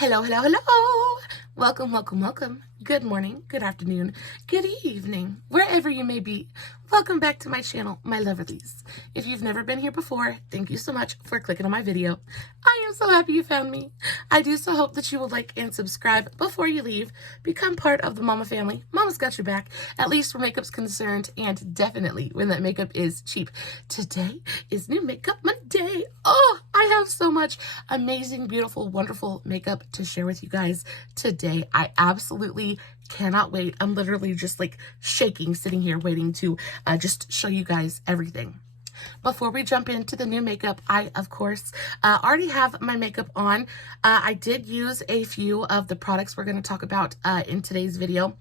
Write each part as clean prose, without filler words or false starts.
Hello, hello, hello. Welcome, welcome, welcome. Good morning, good afternoon, good evening, wherever you may be. Welcome back to my channel, my lovelies. If you've never been here before, thank you so much for clicking on my video. I am so happy you found me. I do so hope that you will like and subscribe before you leave. Become part of the Mama family. Mama's got your back, at least where makeup's concerned, and definitely when that makeup is cheap. Today is New Makeup Monday. Oh, I have so much amazing, beautiful, wonderful makeup to share with you guys today. I absolutely cannot wait. I'm literally just like shaking, sitting here waiting to just show you guys everything. Before we jump into the new makeup, I, of course, already have my makeup on. I did use a few of the products we're going to talk about in today's video.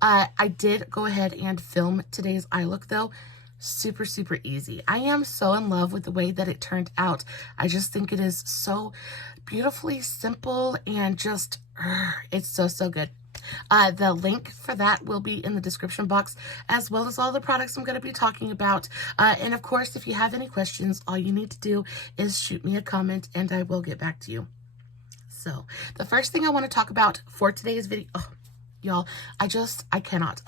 I did go ahead and film today's eye look, though. Super, super easy. I am so in love with the way that it turned out. I just think it is so beautifully simple and just, it's so, so good. The link for that will be in the description box, as well as all the products I'm going to be talking about. And of course, if you have any questions, all you need to do is shoot me a comment and I will get back to you. So the first thing I want to talk about for today's video, oh, y'all, I cannot.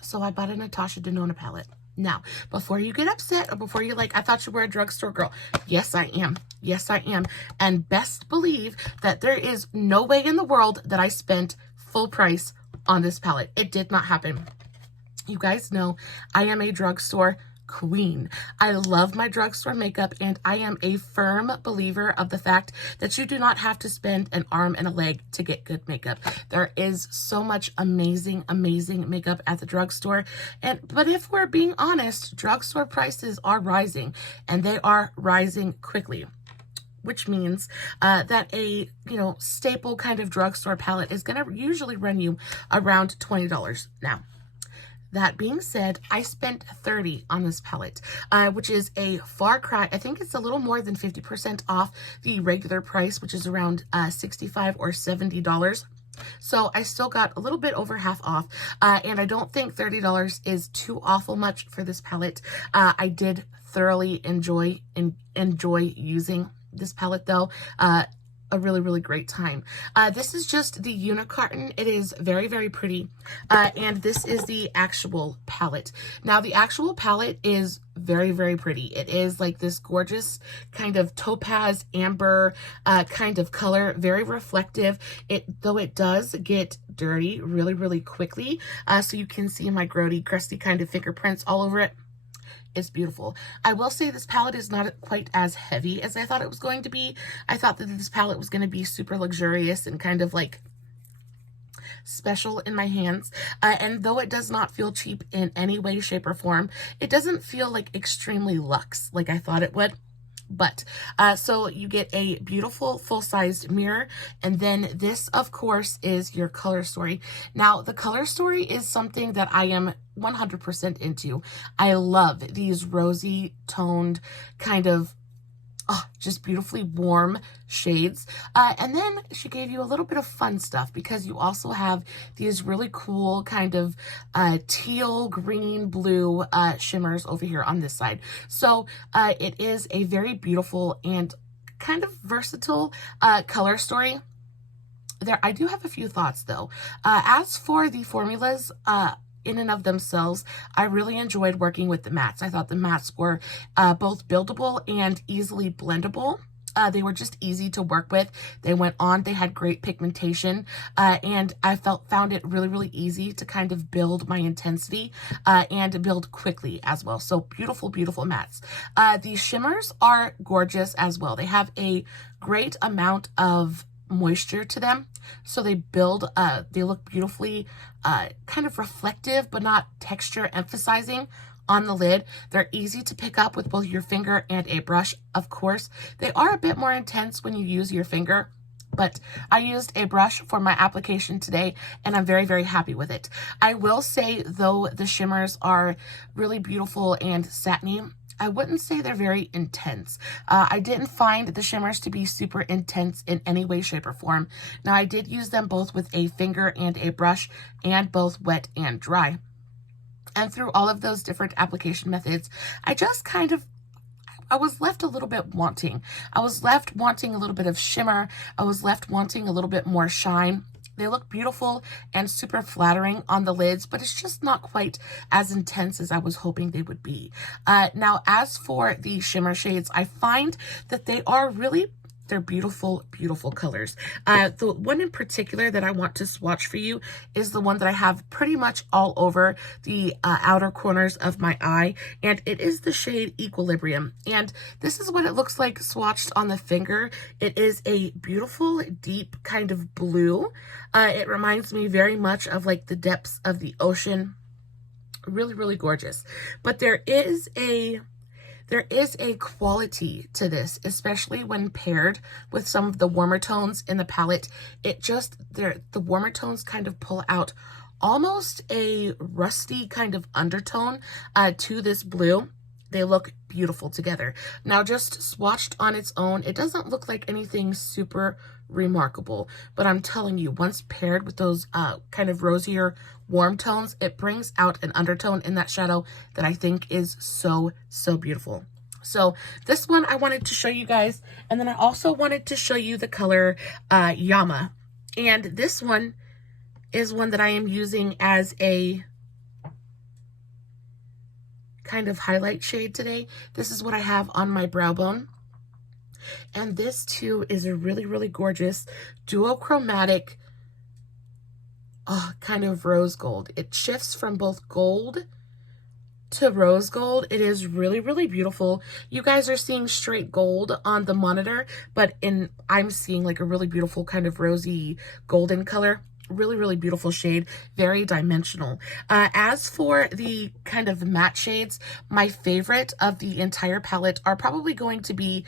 So I bought a Natasha Denona palette. Now, before you get upset or before you're like, I thought you were a drugstore girl. Yes, I am. Yes, I am. And best believe that there is no way in the world that I spent full price on this palette. It did not happen. You guys know I am a drugstore queen. I love my drugstore makeup, and I am a firm believer of the fact that you do not have to spend an arm and a leg to get good makeup. There is so much amazing, amazing makeup at the drugstore. But if we're being honest, drugstore prices are rising, and they are rising quickly, which means that a staple kind of drugstore palette is going to usually run you around $20. Now, that being said, I spent $30 on this palette, which is a far cry. I think it's a little more than 50% off the regular price, which is around $65 or $70. So I still got a little bit over half off, and I don't think $30 is too awful much for this palette. I did thoroughly enjoy using this palette, though. A really, really great time. This is just the unicarton. It is very, very pretty. And this is the actual palette. Now, the actual palette is very, very pretty. It is like this gorgeous kind of topaz amber kind of color, very reflective. Though it does get dirty really, really quickly. So you can see my grody, crusty kind of fingerprints all over it. It's beautiful. I will say this palette is not quite as heavy as I thought it was going to be. I thought that this palette was going to be super luxurious and kind of like special in my hands. And though it does not feel cheap in any way, shape, or form, it doesn't feel like extremely luxe like I thought it would. But so you get a beautiful full-sized mirror, and then this, of course, is your color story. Now, the color story is something that I am 100% into. I love these rosy toned kind of just beautifully warm shades. And then she gave you a little bit of fun stuff because you also have these really cool kind of teal, green, blue shimmers over here on this side. So it is a very beautiful and kind of versatile color story. I do have a few thoughts, though. As for the formulas, in and of themselves, I really enjoyed working with the mattes. I thought the mattes were both buildable and easily blendable. They were just easy to work with. They went on, they had great pigmentation, and I found it really, really easy to kind of build my intensity and build quickly as well. So beautiful, beautiful mattes. These shimmers are gorgeous as well. They have a great amount of moisture to them, so they look beautifully kind of reflective but not texture emphasizing on the lid. They're easy to pick up with both your finger and a brush. Of course, they are a bit more intense when you use your finger, but I used a brush for my application today, and I'm very, very happy with it. I will say, though, the shimmers are really beautiful and satiny, I wouldn't say they're very intense. I didn't find the shimmers to be super intense in any way, shape, or form. Now, I did use them both with a finger and a brush, and both wet and dry. And through all of those different application methods, I just kind of I was left a little bit wanting. I was left wanting a little bit of shimmer. I was left wanting a little bit more shine. They look beautiful and super flattering on the lids, but it's just not quite as intense as I was hoping they would be. Now, as for the shimmer shades, I find that they're beautiful, beautiful colors. The one in particular that I want to swatch for you is the one that I have pretty much all over the outer corners of my eye, and it is the shade Equilibrium. And this is what it looks like swatched on the finger. It is a beautiful, deep kind of blue. It reminds me very much of like the depths of the ocean. Really, really gorgeous. But there is a quality to this, especially when paired with some of the warmer tones in the palette. The warmer tones kind of pull out almost a rusty kind of undertone to this blue. They look beautiful together. Now, just swatched on its own, it doesn't look like anything super remarkable, but I'm telling you, once paired with those kind of rosier warm tones, it brings out an undertone in that shadow that I think is so, so beautiful. So this one I wanted to show you guys, and then I also wanted to show you the color Yama. And this one is one that I am using as a kind of highlight shade today. This is what I have on my brow bone. And this too is a really, really gorgeous duochromatic kind of rose gold. It shifts from both gold to rose gold. It is really, really beautiful. You guys are seeing straight gold on the monitor, but I'm seeing like a really beautiful kind of rosy golden color. Really, really beautiful shade, very dimensional. As for the kind of matte shades, my favorite of the entire palette are probably going to be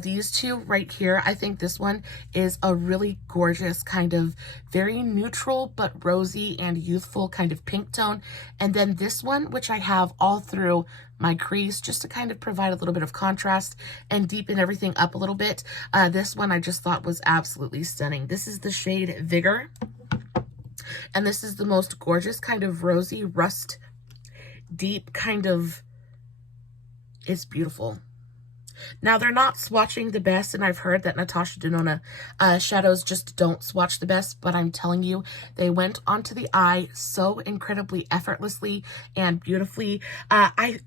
these two right here. I think this one is a really gorgeous kind of very neutral but rosy and youthful kind of pink tone. And then this one, which I have all through my crease just to kind of provide a little bit of contrast and deepen everything up a little bit. This one I just thought was absolutely stunning. This is the shade Vigor. And this is the most gorgeous kind of rosy rust, deep kind of, it's beautiful. Now, they're not swatching the best, and I've heard that Natasha Denona shadows just don't swatch the best, but I'm telling you, they went onto the eye so incredibly effortlessly and beautifully. I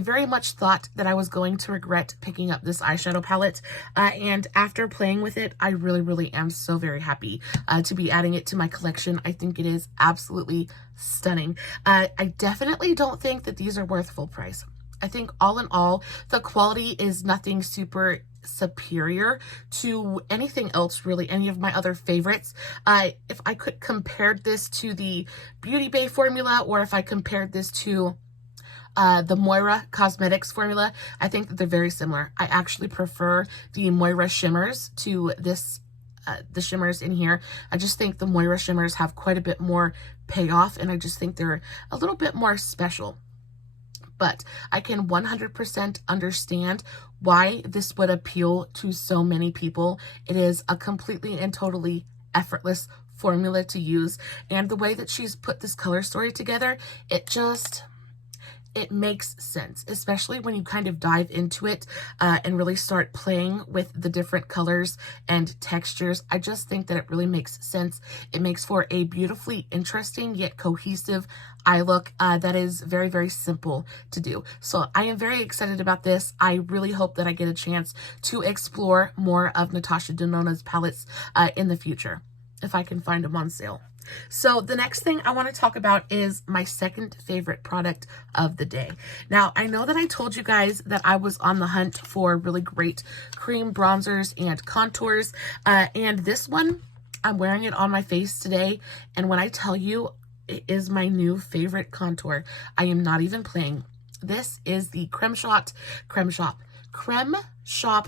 very much thought that I was going to regret picking up this eyeshadow palette, and after playing with it, I really, really am so very happy to be adding it to my collection. I think it is absolutely stunning. I definitely don't think that these are worth full price. I think all in all, the quality is nothing super superior to anything else, really, any of my other favorites. If I could compare this to the Beauty Bay formula, or if I compared this to the Moira Cosmetics formula, I think that they're very similar. I actually prefer the Moira shimmers to this the shimmers in here. I just think the Moira shimmers have quite a bit more payoff, and I just think they're a little bit more special. But I can 100% understand why this would appeal to so many people. It is a completely and totally effortless formula to use. And the way that she's put this color story together, it makes sense, especially when you kind of dive into it and really start playing with the different colors and textures. I just think that it really makes sense. It makes for a beautifully interesting yet cohesive eye look that is very, very simple to do. So I am very excited about this. I really hope that I get a chance to explore more of Natasha Denona's palettes in the future, if I can find them on sale. So the next thing I want to talk about is my second favorite product of the day. Now, I know that I told you guys that I was on the hunt for really great cream bronzers and contours, and this one, I'm wearing it on my face today, and when I tell you it is my new favorite contour, I am not even playing. This is the Creme Shop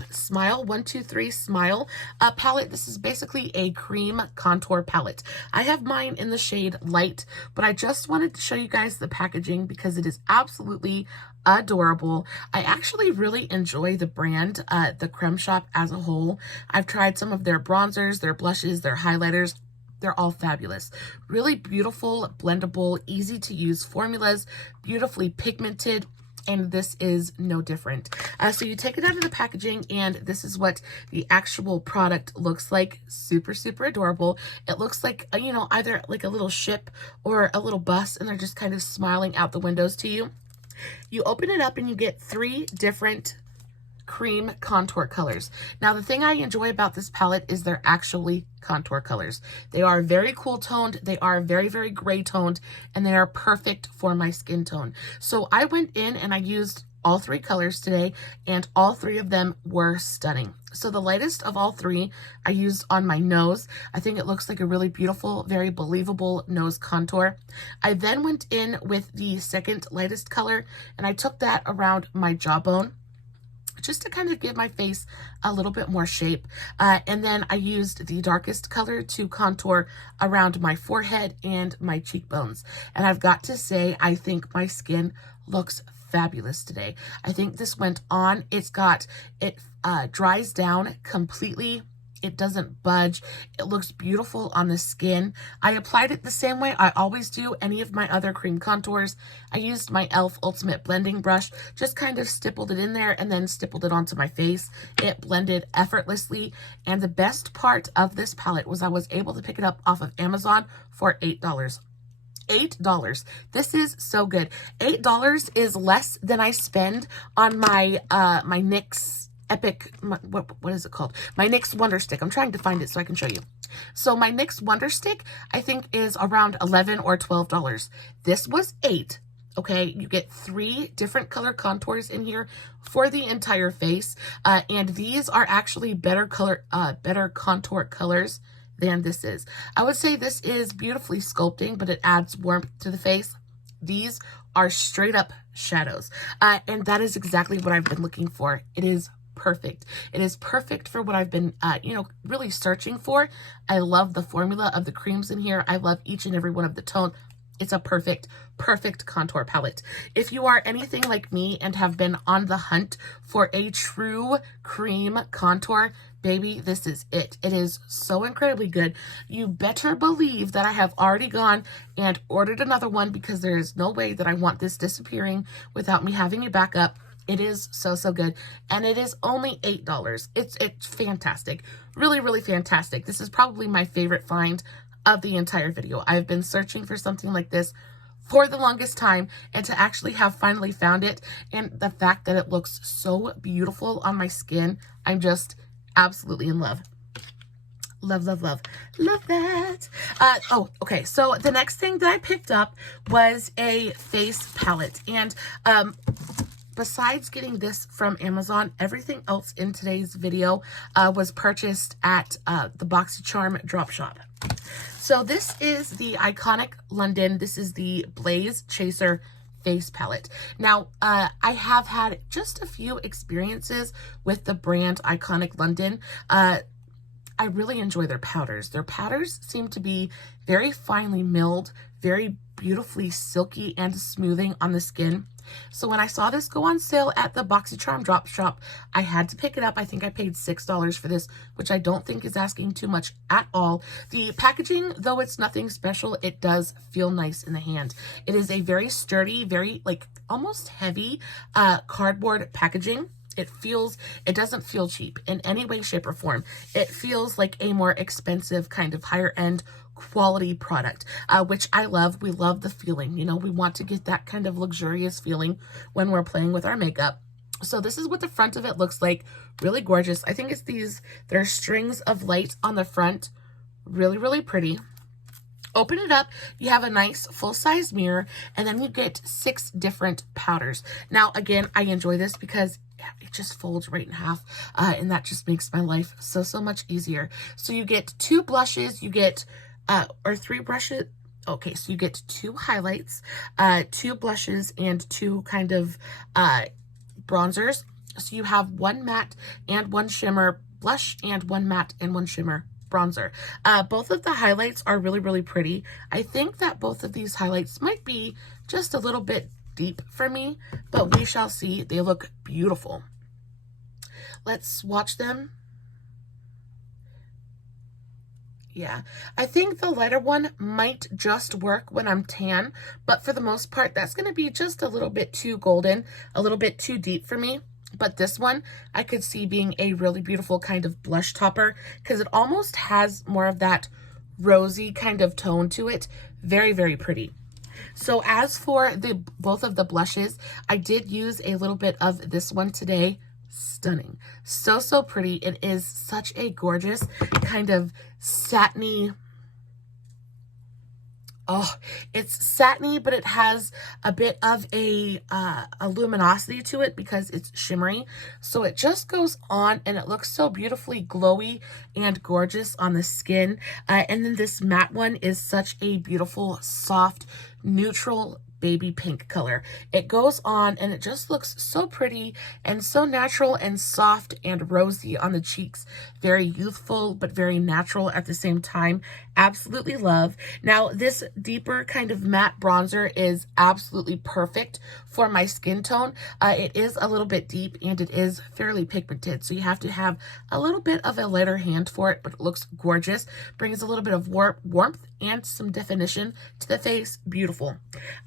Smile 123 Smile palette. This is basically a cream contour palette. I have mine in the shade Light, but I just wanted to show you guys the packaging because it is absolutely adorable. I actually really enjoy the brand, the Creme Shop as a whole. I've tried some of their bronzers, their blushes, their highlighters. They're all fabulous. Really beautiful, blendable, easy to use formulas, beautifully pigmented. and this is no different. So you take it out of the packaging, and this is what the actual product looks like. Super, super adorable. It looks like, you know, either like a little ship or a little bus, and they're just kind of smiling out the windows to you. You open it up and you get 3 different cream contour colors. Now, the thing I enjoy about this palette is they're actually contour colors. They are very cool toned, they are very, very gray toned, and they are perfect for my skin tone. So I went in and I used all 3 colors today, and all 3 of them were stunning. So the lightest of all 3 I used on my nose. I think it looks like a really beautiful, very believable nose contour. I then went in with the second lightest color, and I took that around my jawbone, just to kind of give my face a little bit more shape. And then I used the darkest color to contour around my forehead and my cheekbones. And I've got to say, I think my skin looks fabulous today. I think this went on. It dries down completely. It doesn't budge. It looks beautiful on the skin. I applied it the same way I always do any of my other cream contours. I used my e.l.f. Ultimate Blending Brush, just kind of stippled it in there and then stippled it onto my face. It blended effortlessly. And the best part of this palette was I was able to pick it up off of Amazon for $8. $8. This is so good. $8 is less than I spend on my my NYX Epic, what is it called? My NYX Wonder Stick. I'm trying to find it so I can show you. So my NYX Wonder Stick, I think, is around $11 or $12. This was $8. Okay, you get 3 different color contours in here for the entire face, and these are actually better contour colors than this is. I would say this is beautifully sculpting, but it adds warmth to the face. These are straight up shadows, and that is exactly what I've been looking for. It is perfect. It is perfect for what I've been, you know, really searching for. I love the formula of the creams in here. I love each and every one of the tone. It's a perfect, perfect contour palette. If you are anything like me and have been on the hunt for a true cream contour, baby, this is it. It is so incredibly good. You better believe that I have already gone and ordered another one, because there is no way that I want this disappearing without me having a backup. It is so, so good. And it is only $8. It's fantastic. Really, really fantastic. This is probably my favorite find of the entire video. I've been searching for something like this for the longest time, and to actually have finally found it, and the fact that it looks so beautiful on my skin, I'm just absolutely in love. Love, love, love. Love that. Oh, okay. So the next thing that I picked up was a face palette. And besides getting this from Amazon, everything else in today's video was purchased at the BoxyCharm drop shop. So this is the Iconic London. This is the Blaze Chaser face palette. Now, I have had just a few experiences with the brand Iconic London. I really enjoy their powders. Their powders seem to be very finely milled, very beautifully silky and smoothing on the skin. So when I saw this go on sale at the BoxyCharm drop shop, I had to pick it up. I think I paid $6 for this, which I don't think is asking too much at all. The packaging, though it's nothing special, it does feel nice in the hand. It is a very sturdy, very like almost heavy cardboard packaging. It doesn't feel cheap in any way, shape, or form. It feels like a more expensive kind of higher end quality product, which I love. We love the feeling, you know, we want to get that kind of luxurious feeling when we're playing with our makeup. So this is what the front of it looks like. Really gorgeous. I think it's there's strings of light on the front. Really, really pretty. Open it up, you have a nice full-size mirror, and then you get 6 different powders. Now, again, I enjoy this because it just folds right in half, and that just makes my life so, so much easier. So you get 2 blushes, you get, or 3 brushes. Okay, so you get 2 highlights, 2 blushes, and 2 kind of bronzers. So you have 1 matte and 1 shimmer blush, and 1 matte and 1 shimmer bronzer. Both of the highlights are really, really pretty. I think that both of these highlights might be just a little bit deep for me, but we shall see. They look beautiful. Let's swatch them. Yeah, I think the lighter one might just work when I'm tan, but for the most part, that's going to be just a little bit too golden, a little bit too deep for me. But this one, I could see being a really beautiful kind of blush topper because it almost has more of that rosy kind of tone to it. Very, very pretty. So as for both of the blushes, I did use a little bit of this one today. Stunning. So, so pretty. It is such a gorgeous kind of satiny. Oh, it's satiny, but it has a bit of a luminosity to it because it's shimmery. So it just goes on and it looks so beautifully glowy and gorgeous on the skin. And then this matte one is such a beautiful, soft, neutral baby pink color. It goes on and it just looks so pretty and so natural and soft and rosy on the cheeks. Very youthful, but very natural at the same time. Absolutely love. Now, this deeper kind of matte bronzer is absolutely perfect for my skin tone. It is a little bit deep and it is fairly pigmented, so you have to have a little bit of a lighter hand for it, but it looks gorgeous. Brings a little bit of warmth and some definition to the face. Beautiful.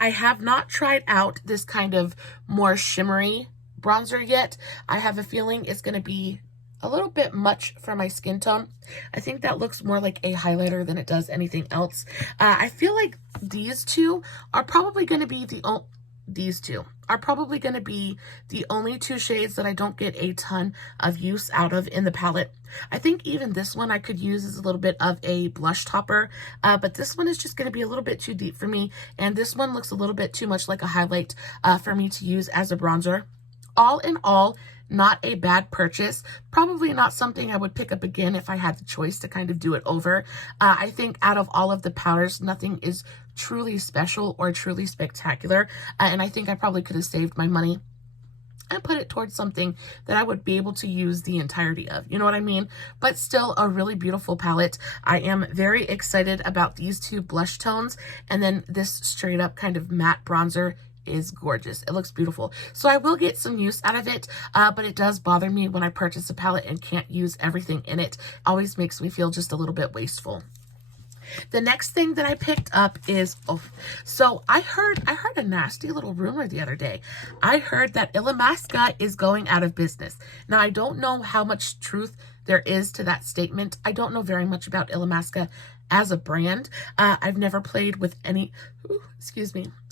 I have not tried out this kind of more shimmery bronzer yet. I have a feeling it's going to be a little bit much for my skin tone. I think that looks more like a highlighter than it does anything else. I feel like these two are probably going to be the only two shades that I don't get a ton of use out of in the palette. I think even this one I could use as a little bit of a blush topper, but this one is just going to be a little bit too deep for me, and this one looks a little bit too much like a highlight for me to use as a bronzer. All in all, not a bad purchase. Probably not something I would pick up again if I had the choice to kind of do it over. I think out of all of the powders, nothing is truly special or truly spectacular. And I think I probably could have saved my money and put it towards something that I would be able to use the entirety of. You know what I mean? But still a really beautiful palette. I am very excited about these two blush tones. And then this straight up kind of matte bronzer is gorgeous. It looks beautiful. So I will get some use out of it, but it does bother me when I purchase a palette and can't use everything in it. Always makes me feel just a little bit wasteful. The next thing that I picked up is, so I heard a nasty little rumor the other day. I heard that Illamasqua is going out of business. Now, I don't know how much truth there is to that statement. I don't know very much about Illamasqua as a brand. I've never played with any,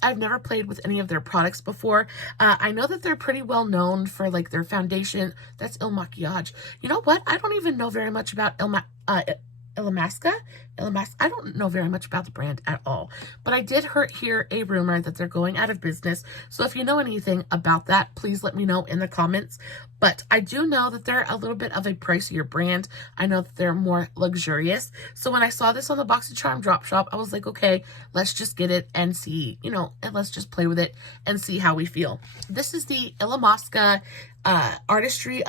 I've never played with any of their products before. I know that they're pretty well known for like their foundation. That's Il Maquillage. You know what? I don't even know very much about Illamasqua. I don't know very much about the brand at all, but I did hear a rumor that they're going out of business. So if you know anything about that, please let me know in the comments. But I do know that they're a little bit of a pricier brand. I know that they're more luxurious. So when I saw this on the BoxyCharm drop shop, I was like, okay, let's just get it and see, and let's just play with it and see how we feel. This is the Illamasqua Artistry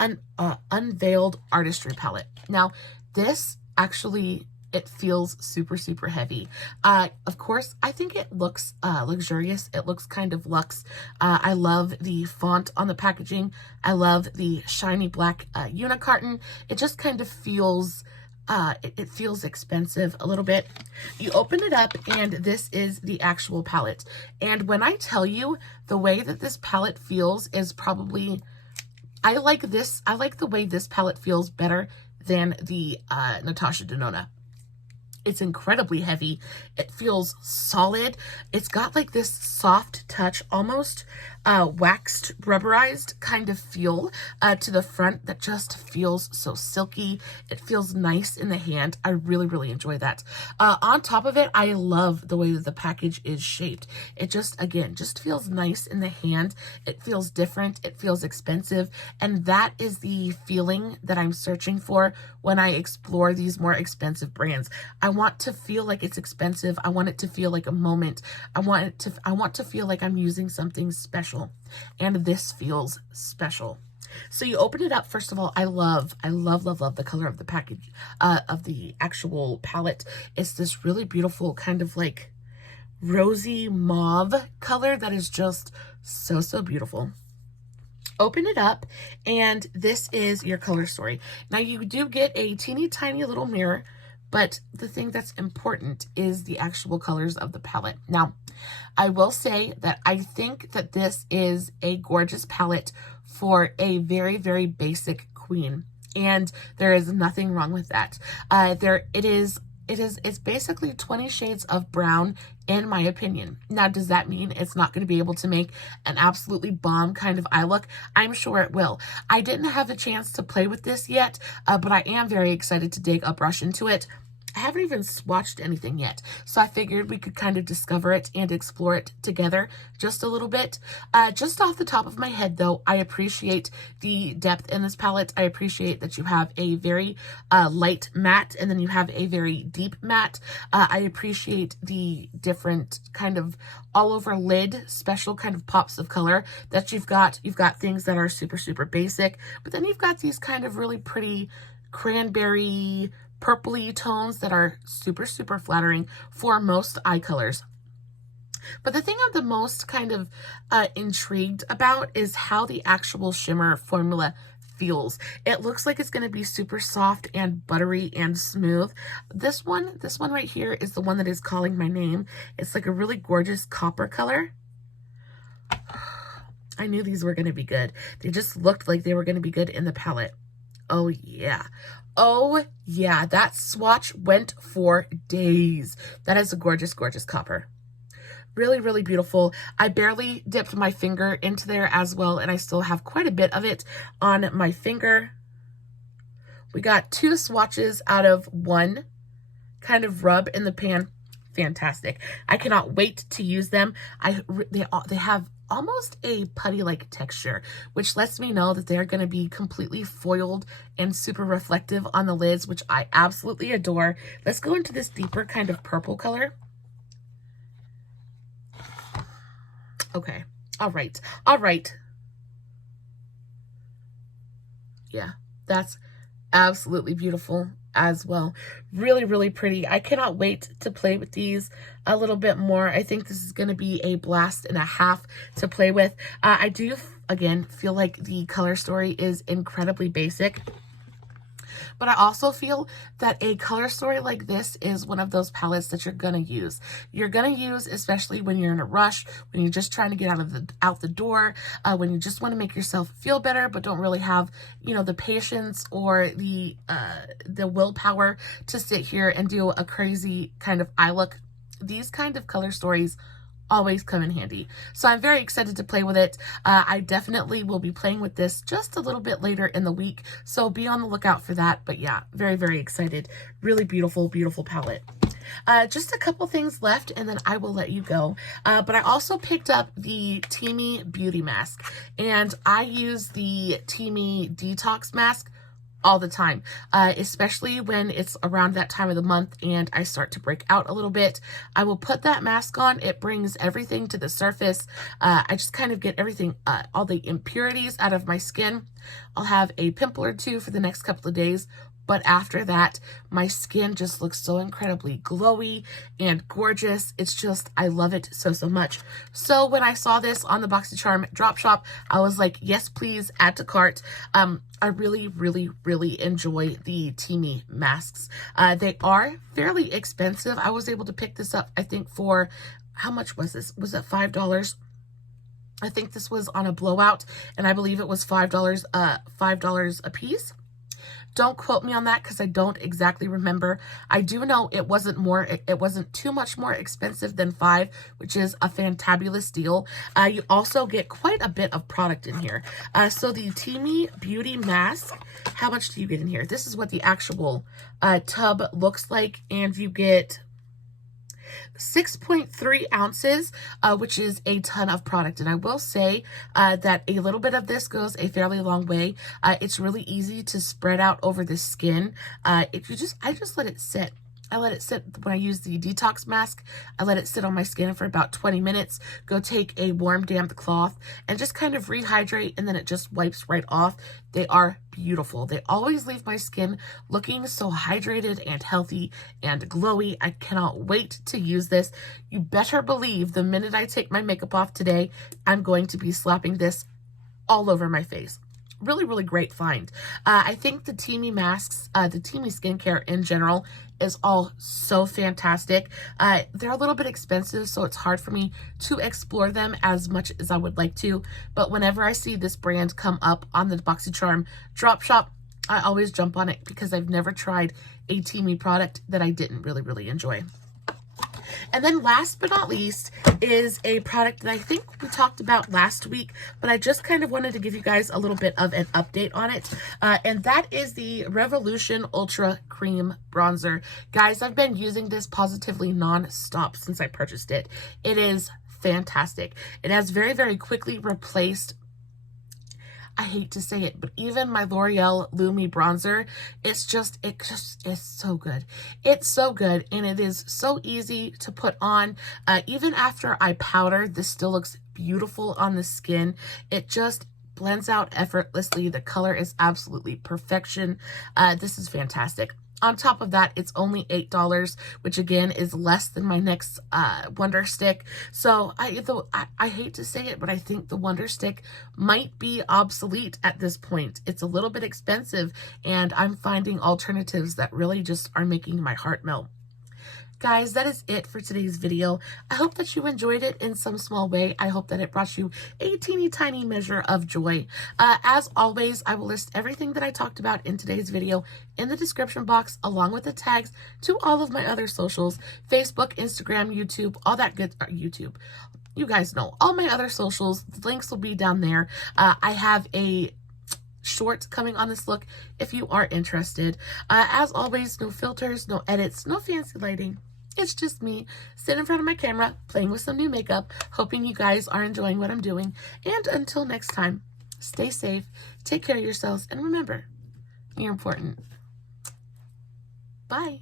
Unveiled Artistry palette. Now, this actually, it feels super, super heavy. Of course, I think it looks luxurious. It looks kind of luxe. I love the font on the packaging. I love the shiny black unicarton. It just kind of feels, it feels expensive a little bit. You open it up and this is the actual palette. And when I tell you the way that this palette feels is probably, I like the way this palette feels better than the Natasha Denona. It's incredibly heavy. It feels solid. It's got like this soft touch, almost waxed, rubberized kind of feel to the front that just feels so silky. It feels nice in the hand. I really, really enjoy that. On top of it, I love the way that the package is shaped. It just, again, just feels nice in the hand. It feels different. It feels expensive. And that is the feeling that I'm searching for when I explore these more expensive brands. I want to feel like it's expensive. I want it to feel like a moment. I want to feel like I'm using something special. And this feels special. So you open it up. First of all, I love the color of the package, of the actual palette. It's this really beautiful kind of like rosy mauve color that is just so, so beautiful. Open it up and this is your color story. Now you do get a teeny tiny little mirror, but the thing that's important is the actual colors of the palette. Now, I will say that I think that this is a gorgeous palette for a very, very basic queen, and there is nothing wrong with that. It's basically 20 shades of brown, in my opinion. Now, does that mean it's not going to be able to make an absolutely bomb kind of eye look? I'm sure it will. I didn't have a chance to play with this yet, but I am very excited to dig a brush into it. I haven't even swatched anything yet, so I figured we could kind of discover it and explore it together just a little bit. Just off the top of my head, though, I appreciate the depth in this palette. I appreciate that you have a very light matte, and then you have a very deep matte. I appreciate the different kind of all-over lid, special kind of pops of color that you've got. You've got things that are super, super basic, but then you've got these kind of really pretty cranberry, purpley tones that are super, super flattering for most eye colors. But the thing I'm the most kind of intrigued about is how the actual shimmer formula feels. It looks like it's going to be super soft and buttery and smooth. This one right here is the one that is calling my name. It's like a really gorgeous copper color. I knew these were going to be good. They just looked like they were going to be good in the palette. Oh yeah. Oh yeah, that swatch went for days. That is a gorgeous, gorgeous copper. Really, really beautiful. I barely dipped my finger into there as well, and I still have quite a bit of it on my finger. We got 2 swatches out of 1 kind of rub in the pan. Fantastic. I cannot wait to use them. They have almost a putty-like texture, which lets me know that they're going to be completely foiled and super reflective on the lids, which I absolutely adore. Let's go into this deeper kind of purple color. Okay. All right. All right. Yeah, that's absolutely beautiful as well. Really, really pretty. I cannot wait to play with these a little bit more. I think this is going to be a blast and a half to play with. I do, again, feel like the color story is incredibly basic. But I also feel that a color story like this is one of those palettes that you're going to use. You're going to use, especially when you're in a rush, when you're just trying to get out the door, when you just want to make yourself feel better, but don't really have, you know, the patience or the willpower to sit here and do a crazy kind of eye look. These kind of color stories always come in handy. So I'm very excited to play with it. I definitely will be playing with this just a little bit later in the week, so be on the lookout for that. But yeah, very, very excited. Really beautiful, beautiful palette. Just a couple things left and then I will let you go. But I also picked up the Teamy Beauty mask, and I use the Teamy Detox mask all the time, especially when it's around that time of the month and I start to break out a little bit. I will put that mask on. It brings everything to the surface. I just kind of get everything, all the impurities out of my skin. I'll have a pimple or 2 for the next couple of days, but after that, my skin just looks so incredibly glowy and gorgeous. It's just, I love it so, so much. So when I saw this on the BoxyCharm drop shop, I was like, yes, please add to cart. I really, really, really enjoy the Teamy masks. They are fairly expensive. I was able to pick this up, I think for, how much was this? Was it $5? I think this was on a blowout, and I believe it was $5 a piece. Don't quote me on that because I don't exactly remember. I do know it wasn't too much more expensive than $5, which is a fantabulous deal. You also get quite a bit of product in here. So the Teamy Beauty mask, how much do you get in here? This is what the actual tub looks like, and you get 6.3 ounces, which is a ton of product. And I will say that a little bit of this goes a fairly long way. It's really easy to spread out over the skin. I just let it sit. I let it sit when I use the detox mask. I let it sit on my skin for about 20 minutes, go take a warm, damp cloth and just kind of rehydrate, and then it just wipes right off. They are beautiful. They always leave my skin looking so hydrated and healthy and glowy. I cannot wait to use this. You better believe the minute I take my makeup off today, I'm going to be slapping this all over my face. really, really great find. I think the Teamy masks, the Teamy skincare in general is all so fantastic. They're a little bit expensive, so it's hard for me to explore them as much as I would like to. But whenever I see this brand come up on the BoxyCharm drop shop, I always jump on it because I've never tried a Teamy product that I didn't really, really enjoy. And then last but not least is a product that I think we talked about last week, but I just kind of wanted to give you guys a little bit of an update on it. And that is the Revolution Ultra Cream Bronzer. Guys, I've been using this positively non-stop since I purchased it. It is fantastic. It has very, very quickly replaced, I hate to say it, but even my L'Oreal Lumi bronzer, it just is so good. It's so good, and it is so easy to put on. Even after I powder, this still looks beautiful on the skin. It just blends out effortlessly. The color is absolutely perfection. This is fantastic. On top of that, it's only $8, which again is less than my next Wonder Stick. So I hate to say it, but I think the Wonder Stick might be obsolete at this point. It's a little bit expensive, and I'm finding alternatives that really just are making my heart melt. Guys, that is it for today's video. I hope that you enjoyed it in some small way. I hope that it brought you a teeny tiny measure of joy. As always, I will list everything that I talked about in today's video in the description box, along with the tags to all of my other socials, Facebook, Instagram, YouTube, all that good, YouTube. You guys know, all my other socials, the links will be down there. I have a short coming on this look if you are interested. As always, no filters, no edits, no fancy lighting. It's just me sitting in front of my camera, playing with some new makeup, hoping you guys are enjoying what I'm doing. And until next time, stay safe, take care of yourselves, and remember, you're important. Bye.